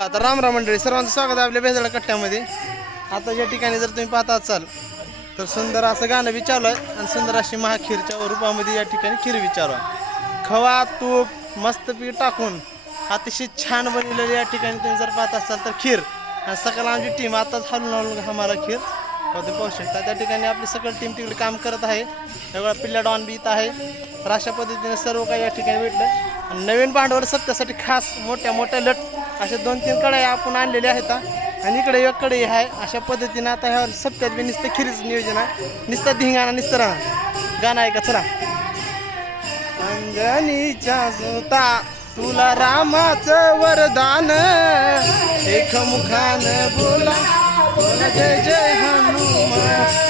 आता रामराम मंडळी सर्वांचं स्वागत आहे आपल्या बेजाळ कट्ट्यामध्ये. आता ज्या ठिकाणी जर तुम्ही पाहता असाल तर सुंदर असं गाणं बी चालू आहे आणि सुंदर अशी महाखीरच्या रूपामध्ये या ठिकाणी खीर बी चालू आहे. खवा तूप मस्तपैकी टाकून अतिशय छान बनवलेली या ठिकाणी तुम्ही जर पाहत असाल तर खीर. आणि सकाळ आमची टीम आताच हलून हलून आम्हाला खीर पाहू शकता. त्या ठिकाणी आपली सगळी टीम तिकडे काम करत आहे. वेगळा पिल्ला डॉन बी इथं आहे. तर अशा पद्धतीने सर्व काही या ठिकाणी भेटलं. आणि नवीन भांडवल सत्यासाठी खास मोठ्या मोठ्या लट अशा 2-3 कढई आपण आणलेल्या आहेत. आणि इकडे एक कढई आहे. अशा पद्धतीने आता ह्या सप्त्यात बी नुसतं खिरीचं नियोजन आहे. नुसतं धिंगाणा नुसतं राहणार गाणं आहे का चला. अंजनीच्या सुता तुला रामाचं वरदान एक मुखान बोला बोला जय जय हनुमान.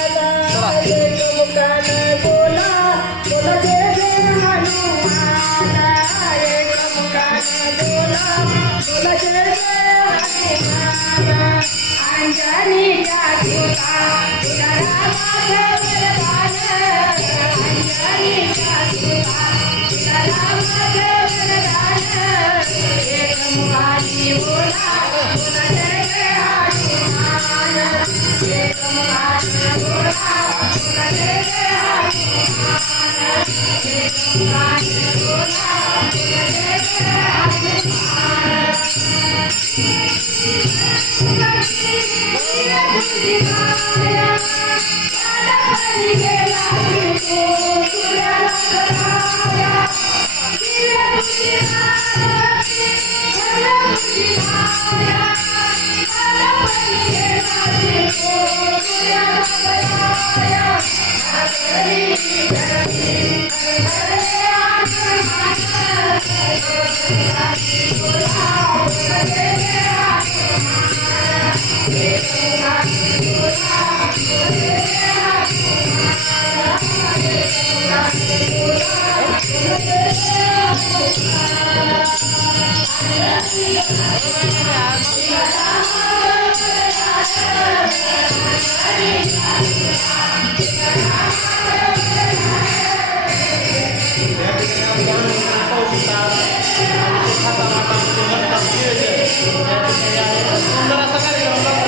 सुंदर असा कार्यक्रम होणार आहे.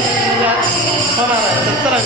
तर चला